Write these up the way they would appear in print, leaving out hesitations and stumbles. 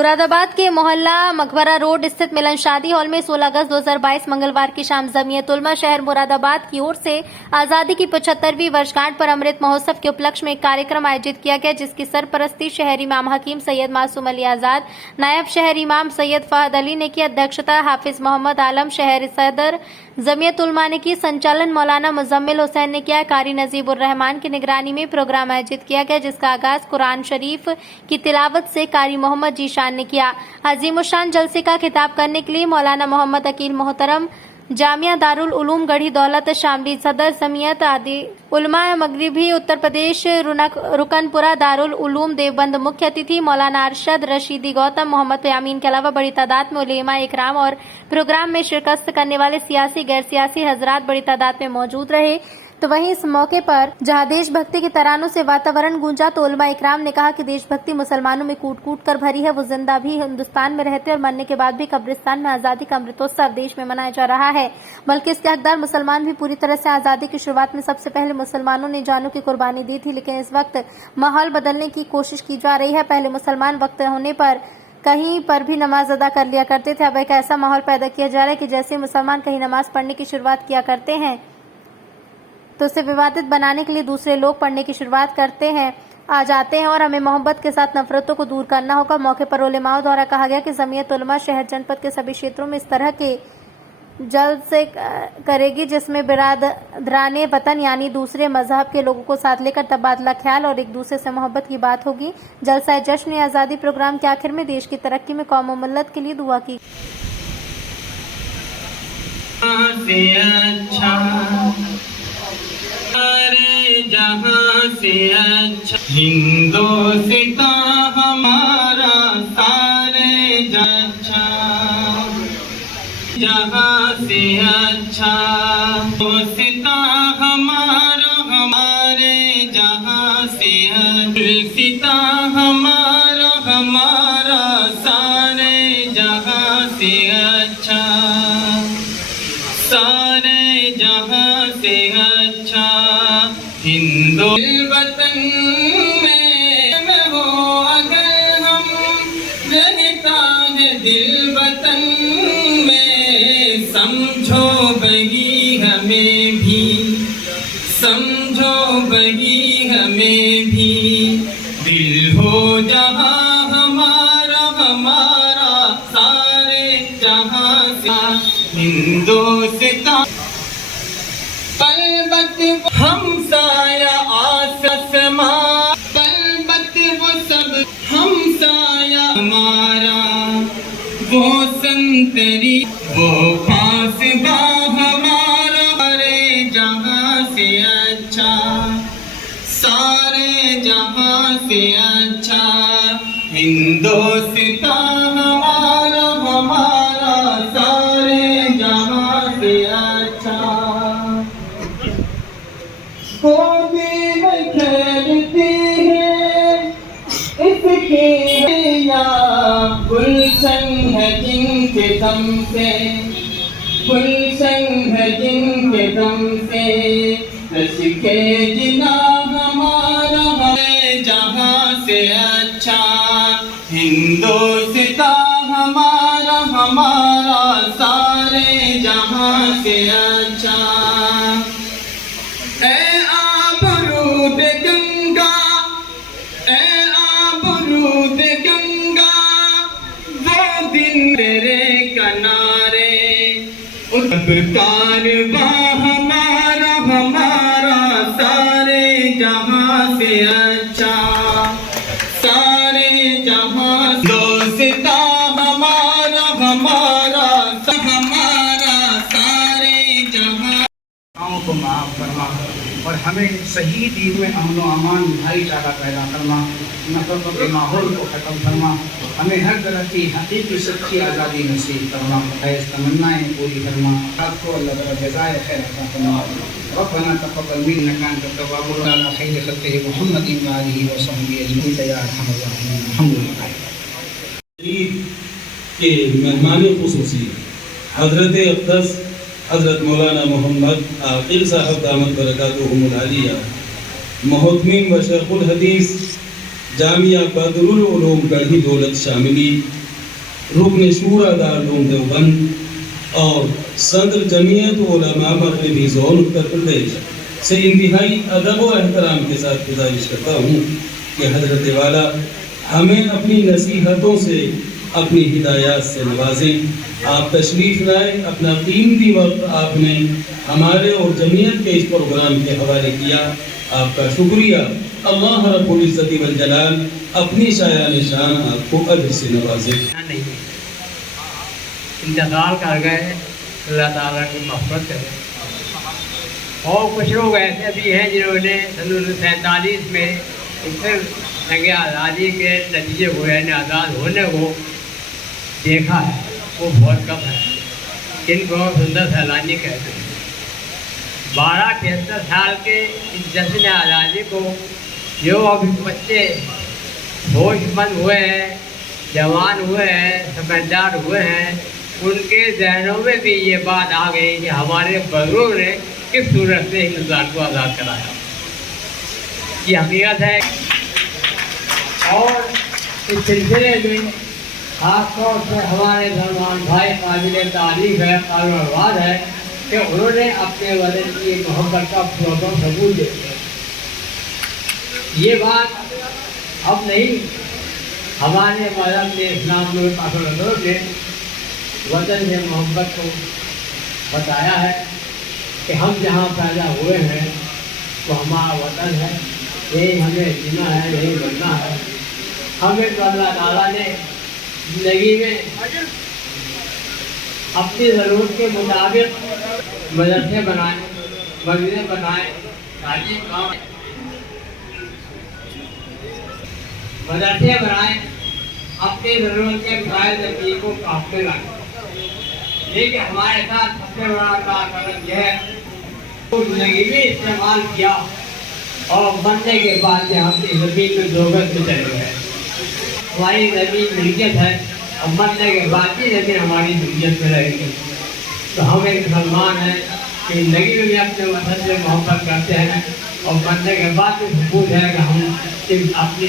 मुरादाबाद के मोहल्ला मकबरा रोड स्थित मिलन शादी हॉल में 16 अगस्त 2022 मंगलवार की शाम जमीयत उलमा शहर मुरादाबाद की ओर से आजादी की 75वीं वर्षगांठ पर अमृत महोत्सव के उपलक्ष्य में एक कार्यक्रम आयोजित किया गया, जिसकी सरपरस्ती शहर इमाम हकीम सैयद मासूम अली आजाद, नायब शहर इमाम सैयद फहद अली ने की। अध्यक्षता हाफिज मोहम्मद आलम शहर सदर जमीयत उलमा ने की। संचालन मौलाना मुजम्मिल हुसैन ने किया। कारी नजीबुर रहमान की निगरानी में प्रोग्राम आयोजित किया गया, जिसका आगाज कुरान शरीफ की तिलावत से कारी मोहम्मद जीशान ने किया। अजीमुशान जलसे का खिताब करने के लिए मौलाना मोहम्मद अकील मोहतरम जामिया दारुल उलूम गढ़ी दौलत शामली सदर जमीयत आदि उलमा मगरिबी उत्तर प्रदेश रुकनपुरा दारुल उलूम देवबंद मुख्य अतिथि मौलाना अरशद रशीदी गौतम मोहम्मद यामीन के अलावा बड़ी तादाद में उलेमा इकराम और प्रोग्राम में शिरकत करने वाले सियासी गैर सियासी हजरात बड़ी तादाद में मौजूद रहे। तो वहीं इस मौके पर जहां देशभक्ति के तरानों से वातावरण गूंजा, तो उलमा इकराम ने कहा कि देशभक्ति मुसलमानों में कूट कूट कर भरी है। वो जिंदा भी हिंदुस्तान में रहते और मरने के बाद भी कब्रिस्तान में आजादी का अमृतोत्सव देश में मनाया जा रहा है, बल्कि इसके हकदार मुसलमान भी पूरी तरह से आजादी की शुरुआत में सबसे पहले मुसलमानों ने जानों की कुर्बानी दी थी, लेकिन इस वक्त माहौल बदलने की कोशिश की जा रही है। पहले मुसलमान वक्त होने पर कहीं पर भी नमाज अदा कर लिया करते थे, अब एक ऐसा माहौल पैदा किया जा रहा है कि जैसे मुसलमान कहीं नमाज पढ़ने की शुरुआत किया करते हैं तो उसे विवादित बनाने के लिए दूसरे लोग पढ़ने की शुरुआत आ जाते हैं और हमें मोहब्बत के साथ नफरतों को दूर करना होगा। मौके पर उलेमाओं द्वारा कहा गया कि जमीयत उलमा शहर जनपद के सभी क्षेत्रों में इस तरह के जल्द से करेगी, जिसमें बिरादराने वतन यानी दूसरे मजहब के लोगों को साथ लेकर तबादला ख्याल और एक दूसरे से मोहब्बत की बात होगी। जलसा जश्न आज़ादी प्रोग्राम के आखिर में देश की तरक्की में कौम और मिल्लत के लिए दुआ की। जहाँ से अच्छा हिंदुस्तान हमारा सारे अच्छा, जहाँ से अच्छा हिंदुस्तान हमारा हमारे जहाँ से हिंदुस्तान हमारा सारे जहाँ से अच्छा, सारे जहाँ से अच्छा हिंदू वतन में हो अगर हम रहता है दिल वतन में, समझो बही हमें भी, समझो बही हमें भी, दिल हो जहाँ हमारा हमारा सारे जहाँ से हिंदुस्तान। पलबत हम साया आसमा, पलबत वो सब हम साया हमारा, वो संतरी वो फासबा हमारा, सारे जहाँ से अच्छा, सारे जहाँ से अच्छा हिंदुस्तान हमारा हमारा सारे जहाँ से अच्छा। गोदी में खेलती है इसकी या गुलशन है जिनके दम से, गुलशन है जिनके दम से, रश्के जिना हमारा है जहाँ से अच्छा, हिंदुस्तान हमारा हमारा सारे जहाँ से अच्छा। ए आबरूद गंगा, ए आबरूद गंगा, वो दिन तेरे किनारे कारवा हमारा हमारा सारे जहाँ से अच्छा, सारे जहाँ दोस्ता हमारा हमारा सारे जहाँ को माफ़ करना और हमें सही दीन में अमन व अमान भाईचारा पैदा करना, नफरतों के माहौल को ख़त्म करना, हमें हर तरह की हकीकी सच्ची आज़ादी नसीब करना, ख़ैर तमन्नाएँ पूरी करना, आपको अल्लाह ताला जज़ाए खैर अता करना। रब्बना तक़ब्बल मिन्ना इन्नका अंतत तव्वाबुर रहीम अला खैरि ख़ल्क़िही मुहम्मदिन व आलिहि व सहबिही अजमईन या अरहमर राहिमीन। अल्हम्दुलिल्लाह के मेहमान ख़ुसूसी हज़रत अक़दस हज़रत मौलाना मोहम्मद आकिल साहब दामत बरकातुहुमुल आलिया, मुहतमिम व शेखुल हदीस जामिया बदरुल उलूम गढ़ी दौलत शामिली, रुकन शूरा दारुल देवबंद और सदर जमीयत उलमा मगरिबी जोन उत्तर प्रदेश से इंतहाई अदब व एहतराम के साथ गुजारिश करता हूँ कि हजरत वाला हमें अपनी नसीहतों से, अपनी हिदायत से नवाजें। आप तशरीफ़ लाए, अपना कीमती वक्त आपने हमारे और जमीयत के इस प्रोग्राम के हवाले किया, आपका शुक्रिया। अल्लाह रब्बुल इज़्ज़ति वल जलाल अपनी शायान शान आपको अजर से नवाजे। नहीं इंतज़ार कर गए, अल्लाह ताला की मग़फ़िरत करे। और कुछ लोग ऐसे भी हैं जिन्होंने सन 1947 में फिर जंग आज़ादी के नतीजे को यानी आज़ाद होने को देखा है, वो बहुत कम है। इनको सुंदर सैलानी कहते हैं। 12-73 साल के इस जश्न आज़ादी को जो अभी बच्चे होशमंद हुए हैं, जवान हुए हैं, समझदार हुए हैं, उनके जहनों में भी ये बात आ गई कि हमारे बुजुर्गों ने किस सूरत से हिंदुस्तान को आज़ाद कराया। ये हकीकत है। और इस सिलसिले में खास तौर से हमारे सलमान भाई काबिल तारीफ है, काबिल है कि उन्होंने अपने वतन की मोहब्बत का पूरा सबूत दे दिया। ये बात अब नहीं, हमारे मज़हब ने, इस्लाम ने, पाकिस्तान ने वतन से मोहब्बत को बताया है कि हम जहाँ पैदा हुए हैं तो हमारा वतन है, यही हमें जीना है, यही बनना है। हमें तो अल्लाह ताला ने ज़िंदगी में अपनी ज़रूरत के मुताबिक मदरसे बनाए, मस्जिदें बनाए, तालीम काम मदरसे बनाए, अपनी ज़रूरत के फ़ायदे नबी को काफ़ी लाए। लेकिन हमारे साथ सबसे बड़ा कारण यह है तो ज़िंदगी में इस्तेमाल किया और बनने के बाद अपनी ज़मीन में दोगत में चले गए। हमारी ज़मीन मिल्कियत है और मरने के बाद भी ज़मीन हमारी मिल्कियत में रहेगी। तो हम एक मुसलमान हैं कि ज़िंदगी में भी अपने वतन से मोहब्बत करते हैं और मरने के बाद भी सबूत है कि हम अपनी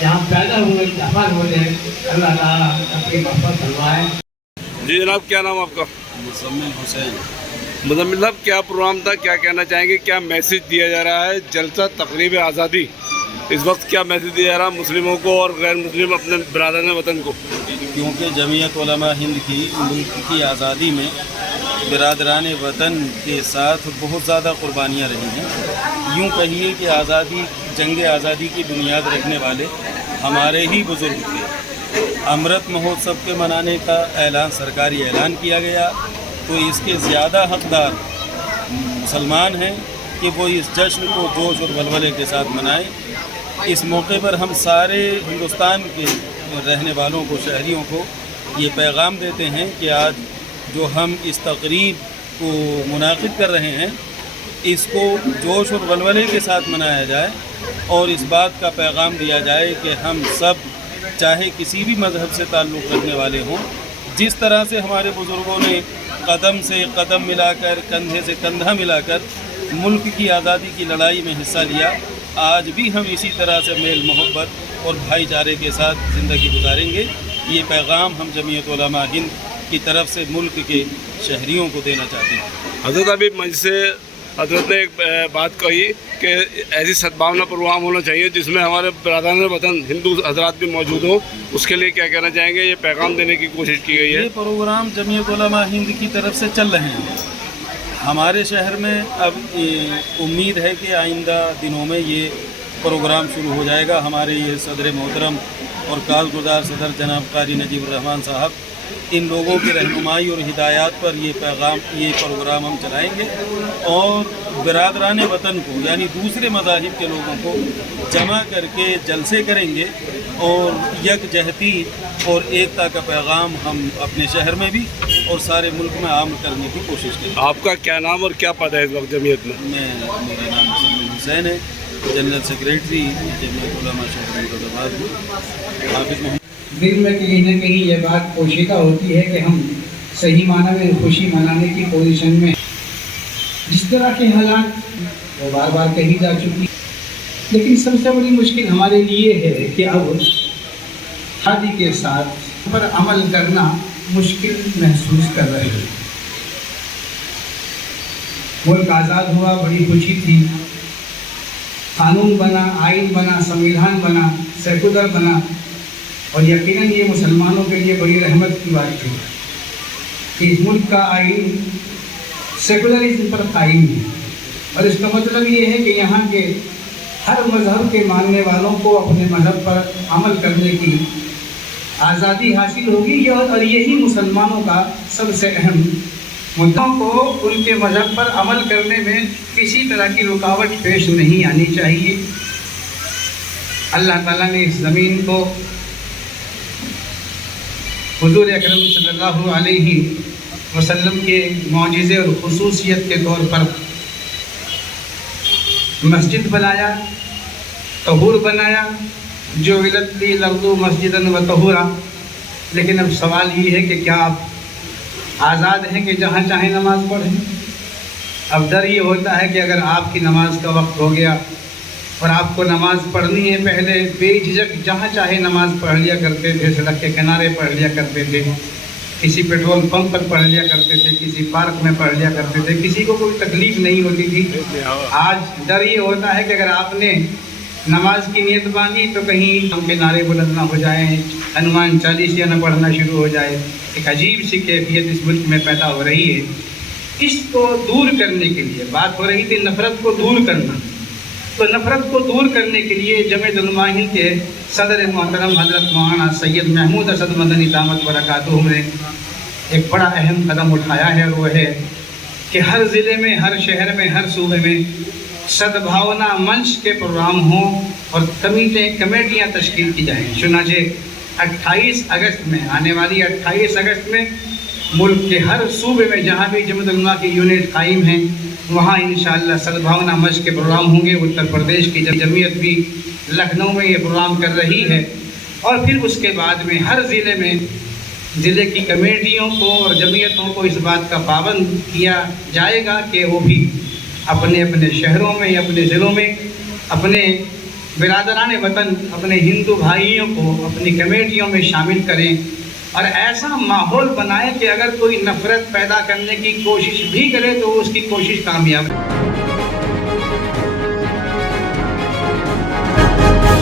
जहाँ पैदा हुए दफन होते हैं, अल्लाह ताला अपनी मोहब्बत फरमाए। जी जनाब, क्या नाम आपका? मुज़म्मिल हुसैन। मुज़म्मिल साहब, क्या प्रोग्राम था, क्या कहना चाहेंगे, क्या मैसेज दिया जा रहा है? जलसा तकरीब आज़ादी, इस वक्त क्या मैसेज दिया जा रहा है मुस्लिमों को और गैर मुस्लिम अपने बरादरान वतन को? क्योंकि जमीयत उलमा हिंद की मुल्क की आज़ादी में बरादरान वतन के साथ बहुत ज़्यादा कुर्बानियाँ रही हैं। यूँ कहिए कि आज़ादी, जंग आज़ादी की बुनियाद रखने वाले हमारे ही बुज़ुर्ग थे। अमृत महोत्सव के मनाने का ऐलान, सरकारी ऐलान किया गया, तो इसके ज़्यादा हकदार मुसलमान हैं कि वो इस जश्न को जोश और वलवले के साथ मनाएं। इस मौके पर हम सारे हिंदुस्तान के रहने वालों को, शहरियों को ये पैगाम देते हैं कि आज जो हम इस तकरीब को मुनाकिद कर रहे हैं, इसको जोश और वलवले के साथ मनाया जाए और इस बात का पैगाम दिया जाए कि हम सब, चाहे किसी भी मज़हब से ताल्लुक़ रखने वाले हों, जिस तरह से हमारे बुज़ुर्गों ने कदम से कदम मिलाकर, कंधे से कंधा मिलाकर मुल्क की आज़ादी की लड़ाई में हिस्सा लिया, आज भी हम इसी तरह से मेल मोहब्बत और भाईचारे के साथ ज़िंदगी गुजारेंगे। ये पैगाम हम जमीयत उलमा हिंद की तरफ से मुल्क के शहरियों को देना चाहते हैं। हज़रत अभी मंच से हज़रत ने एक बात कही कि ऐसी सद्भावना प्रोग्राम होना चाहिए जिसमें हमारे बरादरान वतन हिंदू हजरात भी मौजूद हों, उसके लिए क्या कहना चाहेंगे? ये पैगाम देने की कोशिश की गई है। ये प्रोग्राम जमीयत उलमा हिंद की तरफ से चल रहे हैं। हमारे शहर में अब उम्मीद है कि आइंदा दिनों में ये प्रोग्राम शुरू हो जाएगा। हमारे ये सदर मोहतरम और कारगुजार सदर जनाब कारी नजीब रहमान साहब, इन लोगों की रहनुमाई और हिदायत पर ये प्रोग्राम हम चलाएंगे और बिरादरान वतन को, यानी दूसरे मज़ाहिब के लोगों को जमा करके जलसे करेंगे और यकजहती और एकता का पैगाम हम अपने शहर में भी और सारे मुल्क में आम करने की कोशिश करेंगे। आपका क्या नाम और क्या पद है इस वक्त जमीयत में? मेरा नाम मुज़म्मिल हुसैन है, जनरल सेक्रेटरी जमीयत उलमा शहर मुरादाबाद। हाफिज़ मोहम्मद। दिल में कहीं न कहीं ये बात पोशीदा होती है कि हम सही माना में खुशी मनाने की पोजीशन में, जिस तरह के हालात वो बार बार कही जा चुकी, लेकिन सबसे बड़ी मुश्किल हमारे लिए है कि अब शादी के साथ पर अमल करना मुश्किल महसूस कर रहे हैं। मुल्क आज़ाद हुआ, बड़ी खुशी थी, कानून बना, आइन बना, संविधान बना, सेकुलर बना, और यकीनन ये मुसलमानों के लिए बड़ी रहमत की बात थी कि इस मुल्क का आइन सेकुलरिज्म पर कायम है। और इसका मतलब ये है कि यहाँ के हर मज़हब के मानने वालों को अपने मज़हब पर अमल करने की आज़ादी हासिल होगी, और यही मुसलमानों का सबसे अहम मुद्दों को उनके मज़हब पर अमल करने में किसी तरह की रुकावट पेश नहीं आनी चाहिए। अल्लाह ताला ने इस ज़मीन को हुज़ूर अकरम सल्लल्लाहु अलैहि वसल्लम के मौजिज़े और खुसूसियत के तौर पर मस्जिद बनाया, तहूर बनाया, जो विलती लफ्ज़ु मस्जिदन व तहूरा। लेकिन अब सवाल ये है कि क्या आप आज़ाद हैं कि जहाँ चाहे नमाज़ पढ़ें? अब डर ये होता है कि अगर आपकी नमाज का वक्त हो गया और आपको नमाज़ पढ़नी है, पहले बेझिझक जहाँ चाहे नमाज़ पढ़ लिया करते थे, सड़क के किनारे पढ़ लिया करते थे, किसी पेट्रोल पंप पर पढ़ लिया करते थे, किसी पार्क में पढ़ लिया करते थे, किसी को कोई तकलीफ़ नहीं होती थी। आज डर ये होता है कि अगर आपने नमाज की नीयत बांधी तो कहीं हम के नारे बुलंद ना हो जाएं, हनुमान चालीसा न पढ़ना शुरू हो जाए। एक अजीब सी कैफियत इस मुल्क में पैदा हो रही है। इसको दूर करने के लिए बात हो रही थी, नफ़रत को दूर करना। तो नफ़रत को दूर करने के लिए जमीयत उलमा हिंद के सदर मोहतरम हज़रत मौलाना सैयद महमूद असद मदनी दामत बरकातुहू ने एक बड़ा अहम कदम उठाया है, और वो है कि हर ज़िले में, हर शहर में, हर सूबे में सद्भावना मंच के प्रोग्राम हों और कमेटियाँ तश्कील की जाएँ। चुनाचे 28 अगस्त में, आने वाली 28 अगस्त में मुल्क के हर सूबे में जहाँ भी जमीयत उलमा की यूनिट कायम हैं, वहाँ इंशाअल्लाह सद्भावना मंच के प्रोग्राम होंगे। उत्तर प्रदेश की जमीयत भी लखनऊ में ये प्रोग्राम कर रही है, और फिर उसके बाद में हर ज़िले में ज़िले की कमेटियों को और जमीयतों को इस बात का पाबंद किया जाएगा कि वो भी अपने अपने शहरों में या अपने ज़िलों में अपने बिरादरान वतन, अपने हिंदू भाइयों को अपनी कमेटियों में शामिल करें, और ऐसा माहौल बनाएं कि अगर कोई नफ़रत पैदा करने की कोशिश भी करे तो उसकी कोशिश कामयाब है।